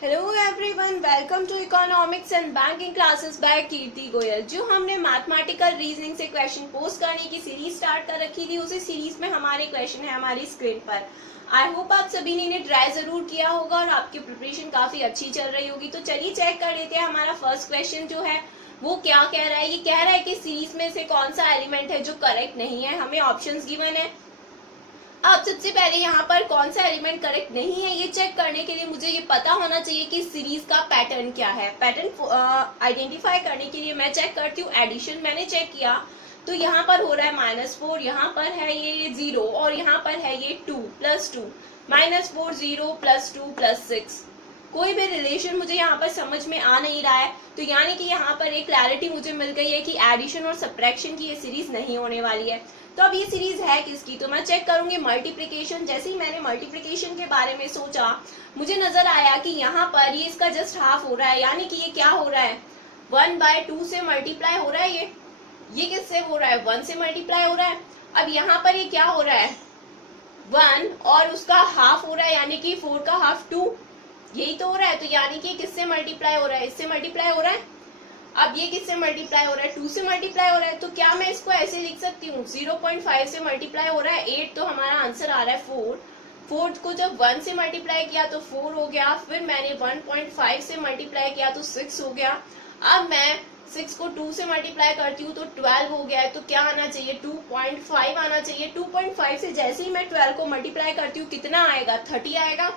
Hello everyone, welcome to economics and banking classes by Kirti Goyal. जो हमने mathematical reasoning से question post करने की सीरीज स्टार्ट कर रखी थी, उसी सीरीज में हमारे क्वेश्चन है हमारी स्क्रीन पर। आई होप आप सभी ने इन्हें ट्राई जरूर किया होगा और आपकी प्रिपरेशन काफी अच्छी चल रही होगी। तो चलिए चेक कर लेते हैं हमारा फर्स्ट क्वेश्चन जो है वो क्या कह रहा है। ये कह रहा है कि सीरीज में से कौन सा एलिमेंट है जो करेक्ट नहीं है। हमें ऑप्शंस गिवन है। अब सबसे पहले यहाँ पर कौन सा एलिमेंट करेक्ट नहीं है ये चेक करने के लिए मुझे ये पता होना चाहिए कि सीरीज का पैटर्न क्या है। पैटर्न आइडेंटिफाई करने के लिए मैं चेक करती हूँ एडिशन। मैंने चेक किया तो यहाँ पर हो रहा है -4, यहाँ पर है ये 0 और यहाँ पर है ये 2 +2। -4 0 +2 +6 कोई भी रिलेशन मुझे यहाँ पर समझ में आ नहीं रहा है। तो यानी कि यहाँ पर एक क्लैरिटी मुझे मिल गई है कि एडिशन और सब्ट्रैक्शन की ये सीरीज नहीं होने वाली है। तो अब ये सीरीज है किसकी, तो मैं चेक करूंगी मल्टीप्लिकेशन। जैसे ही मैंने मल्टीप्लिकेशन के बारे में सोचा मुझे नजर आया कि यहाँ पर ये इसका जस्ट हाफ हो रहा है, यानी कि ये क्या हो रहा है 1/2 से मल्टीप्लाई हो रहा है। ये किससे हो रहा है 1 से मल्टीप्लाई हो रहा है। अब यहाँ पर ये क्या हो रहा है 1 और उसका हाफ हो रहा है, यानी कि 4 का हाफ 2, यही तो हो रहा है। तो यानी कि किससे मल्टीप्लाई हो रहा है, इससे मल्टीप्लाई हो रहा है। अब ये किससे मल्टीप्लाई हो रहा है 2 से मल्टीप्लाई हो रहा है। तो क्या मैं इसको ऐसे लिख सकती हूँ 0.5 से मल्टीप्लाई हो रहा है 8, तो हमारा आंसर आ रहा है 4 को जब 1 से मल्टीप्लाई किया तो 4 हो गया, फिर मैंने 1.5 से मल्टीप्लाई किया तो 6 हो गया। अब मैं 6 को 2 से मल्टीप्लाई करती हूँ तो 12 हो गया है। तो क्या आना चाहिए 2.5 आना चाहिए। 2.5 से जैसे ही मैं 12 को मल्टीप्लाई करती हूँ कितना आएगा 30 आएगा।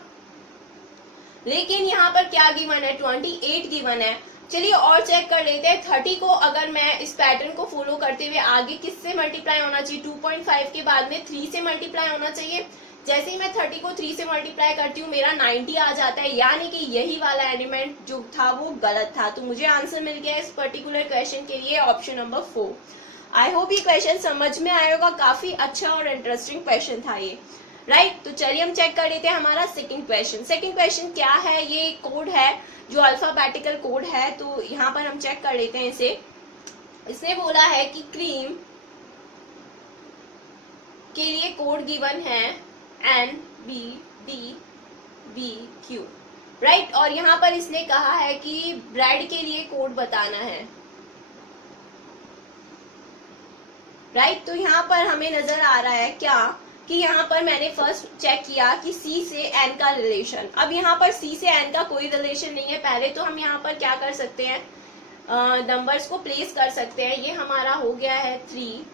लेकिन यहाँ पर क्या गिवन है 28 गिवन है। चलिए और चेक कर लेते हैं 30 को अगर मैं इस पैटर्न को फॉलो करते हुए आगे किससे मल्टीप्लाई होना चाहिए 2.5 के बाद में 3 से मल्टीप्लाई होना चाहिए। जैसे ही मैं 30 को 3 से मल्टीप्लाई करती हूँ मेरा 90 आ जाता है, यानी कि यही वाला एलिमेंट जो था वो गलत था। तो मुझे आंसर मिल गया इस पर्टिकुलर क्वेश्चन के लिए ऑप्शन नंबर 4। आई होप ये क्वेश्चन समझ में आया होगा। काफी अच्छा और इंटरेस्टिंग क्वेश्चन था ये, राइट। तो चलिए हम चेक कर लेते हैं हमारा सेकंड क्वेश्चन। सेकंड क्वेश्चन क्या है, ये कोड है जो अल्फाबेटिकल कोड है। तो यहाँ पर हम चेक कर लेते हैं इसे। इसने बोला है कि क्रीम के लिए कोड गिवन है NBDBQ, राइट। और यहाँ पर इसने कहा है कि ब्रेड के लिए कोड बताना है, राइट। तो यहाँ पर हमें नजर आ रहा है क्या कि यहाँ पर मैंने फर्स्ट चेक किया कि C से N का रिलेशन। अब यहाँ पर C से N का कोई रिलेशन नहीं है। पहले तो हम यहाँ पर क्या कर सकते हैं नंबर्स को प्लेस कर सकते हैं। ये हमारा हो गया है 3,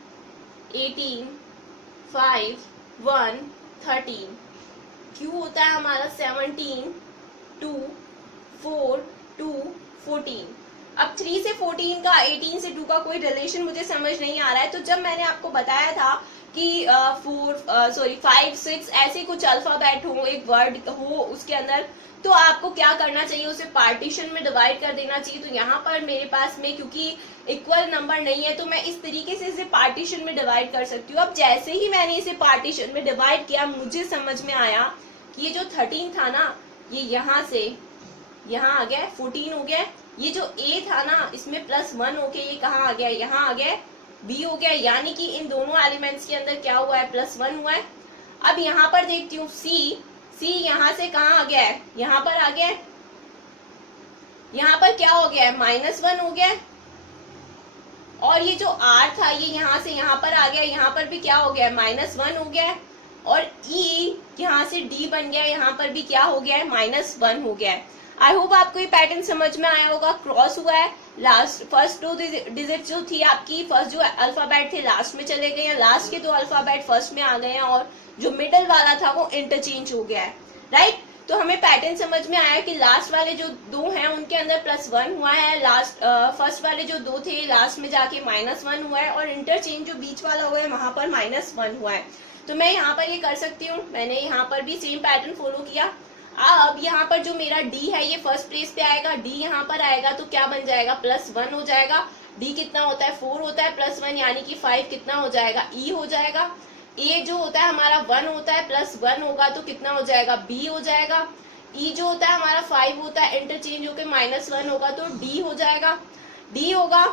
18, 5, 1, 13। Q होता है हमारा 17, 2, 4, 2, 14। अब 3 से 14 का 18 से 2 का कोई रिलेशन मुझे समझ नहीं आ रहा है। तो जब मैंने आपको बताया था कि 5, 6 ऐसे कुछ अल्फाबेट हो, एक वर्ड हो उसके अंदर, तो आपको क्या करना चाहिए उसे पार्टीशन में डिवाइड कर देना चाहिए। तो यहाँ पर मेरे पास में क्योंकि इक्वल नंबर नहीं है तो मैं इस तरीके से इसे पार्टीशन में डिवाइड कर सकती हूँ। अब जैसे ही मैंने इसे पार्टीशन में डिवाइड किया मुझे समझ में आया कि ये जो 13 था ना ये यहाँ से यहाँ आ गया 14 हो गया। ये जो A था ना इसमें +1 होके ये कहाँ आ गया यहाँ आ गया B हो गया, यानी कि इन दोनों एलिमेंट्स के अंदर क्या हुआ है +1 हुआ है। अब यहाँ पर देखती हूँ C यहाँ से कहाँ आ गया है यहाँ पर आ गया है। यहाँ पर क्या हो गया है -1 हो गया है। और ये जो R था ये यहाँ से यहाँ पर आ गया, यहाँ पर भी क्या हो गया है -1 हो गया है। और E यहाँ से D बन गया, यहाँ पर भी क्या हो गया है -1 हो गया है। आई होप आपको ये पैटर्न समझ में आया होगा। क्रॉस हुआ है, लास्ट फर्स्ट 2 डिजिट जो थी आपकी, फर्स्ट जो अल्फाबेट थे लास्ट में चले गए हैं, लास्ट के 2 अल्फाबेट फर्स्ट में आ गए हैं और जो मिडल वाला था वो इंटरचेंज हो गया है, राइट। तो हमें पैटर्न समझ में आया कि लास्ट वाले जो 2 हैं उनके अंदर +1 हुआ है, लास्ट फर्स्ट वाले जो 2 थे लास्ट में जाके -1 हुआ है और इंटरचेंज जो बीच वाला हुआ है वहां पर -1 हुआ है। तो मैं यहाँ पर ये कर सकती हूँ, मैंने यहाँ पर भी सेम पैटर्न फॉलो किया। अब यहाँ पर जो मेरा D है ये फर्स्ट प्लेस पे आएगा, D यहाँ पर आएगा तो क्या बन जाएगा +1 हो जाएगा। D कितना होता है 4 होता है +1 यानी कि 5 कितना हो जाएगा E हो जाएगा। A जो होता है हमारा 1 होता है +1 होगा तो कितना हो जाएगा B हो जाएगा। E जो होता है हमारा 5 होता है इंटरचेंज होकर -1 होगा तो D हो जाएगा, D होगा,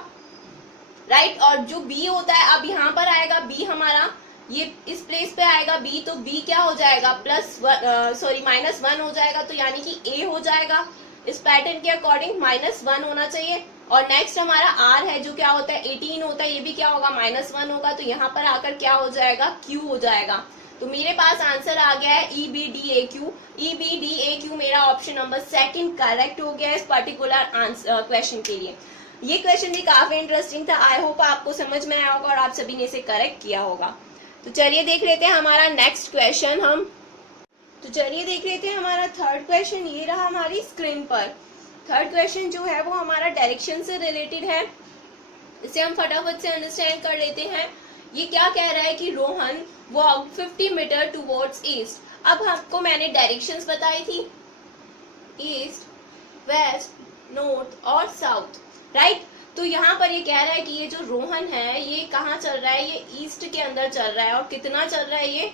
राइट। और जो B होता है अब यहाँ पर आएगा B हमारा ये इस प्लेस पे आएगा बी, तो बी क्या हो जाएगा -1 हो जाएगा, तो यानी कि ए हो जाएगा। इस पैटर्न के अकॉर्डिंग -1 होना चाहिए। और नेक्स्ट हमारा r है जो क्या होता है 18 होता है, ये भी क्या होगा -1 होगा। तो यहाँ पर आकर क्या हो जाएगा q हो जाएगा। तो मेरे पास आंसर आ गया है EBDAQ। EBDAQ मेरा ऑप्शन नंबर 2 करेक्ट हो गया इस पर्टिकुलर क्वेश्चन के लिए। ये क्वेश्चन भी काफी इंटरेस्टिंग था। आई होप आपको समझ में आया होगा और आप सभी ने इसे करेक्ट किया होगा। तो चलिए देख लेते हैं हमारा नेक्स्ट क्वेश्चन हमारा थर्ड क्वेश्चन ये रहा हमारी स्क्रीन पर। थर्ड क्वेश्चन जो है वो हमारा डायरेक्शन से रिलेटेड है। इसे हम फटाफट से अंडरस्टैंड कर लेते हैं। ये क्या कह रहा है कि Rohan walk 50 metres towards east. अब आपको मैंने डायरेक्शंस बताई थी, ईस्ट, वेस्ट, नॉर्थ और साउथ, राइट। तो यहाँ पर ये कह रहा है कि ये जो रोहन है ये कहाँ चल रहा है, ये ईस्ट के अंदर चल रहा है। और कितना चल रहा है, ये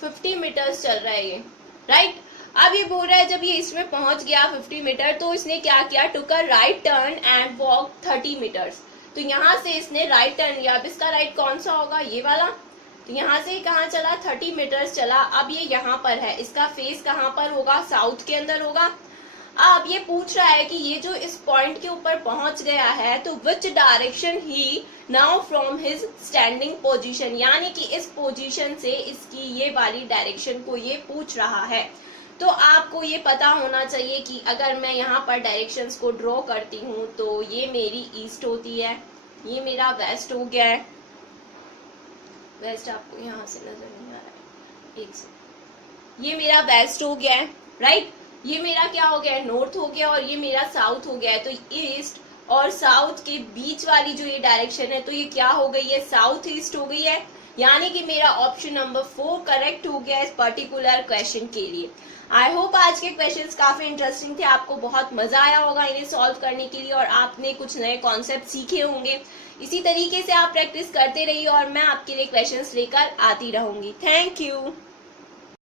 50 मीटर्स चल रहा है ये, राइट। अब ये बोल रहा है जब ये इसमें पहुंच गया 50 मीटर तो इसने क्या किया, took a right turn and walk 30 metres. तो यहाँ से इसने राइट टर्न लिया। अब इसका राइट कौन सा होगा, ये वाला। तो यहाँ से कहाँ चला, 30 मीटर्स चला। अब ये यहाँ पर है, इसका फेस कहाँ पर होगा, साउथ के अंदर होगा। अब ये पूछ रहा है कि ये जो इस पॉइंट के ऊपर पहुंच गया है तो which direction he now from his standing position, यानी कि इस पोजीशन से इसकी ये वाली डायरेक्शन को ये पूछ रहा है। तो आपको ये पता होना चाहिए कि अगर मैं यहाँ पर डायरेक्शंस को ड्रॉ करती हूँ तो ये मेरी ईस्ट होती है, ये मेरा वेस्ट हो गया है। वेस्ट आपको यहाँ से नजर नहीं आ रहा है, एक से ये मेरा वेस्ट हो गया है, राइट। ये मेरा क्या हो गया है, नॉर्थ हो गया। और ये मेरा साउथ हो गया है। तो ईस्ट और साउथ के बीच वाली जो ये डायरेक्शन है तो ये क्या हो गई है, साउथ ईस्ट हो गई है। यानी कि मेरा ऑप्शन नंबर 4 करेक्ट हो गया इस पर्टिकुलर क्वेश्चन के लिए। आई होप आज के क्वेश्चंस काफी इंटरेस्टिंग थे, आपको बहुत मजा आया होगा इन्हें सॉल्व करने के लिए और आपने कुछ नए कॉन्सेप्ट सीखे होंगे। इसी तरीके से आप प्रैक्टिस करते रहिए और मैं आपके लिए क्वेश्चंस लेकर आती रहूंगी। Thank you.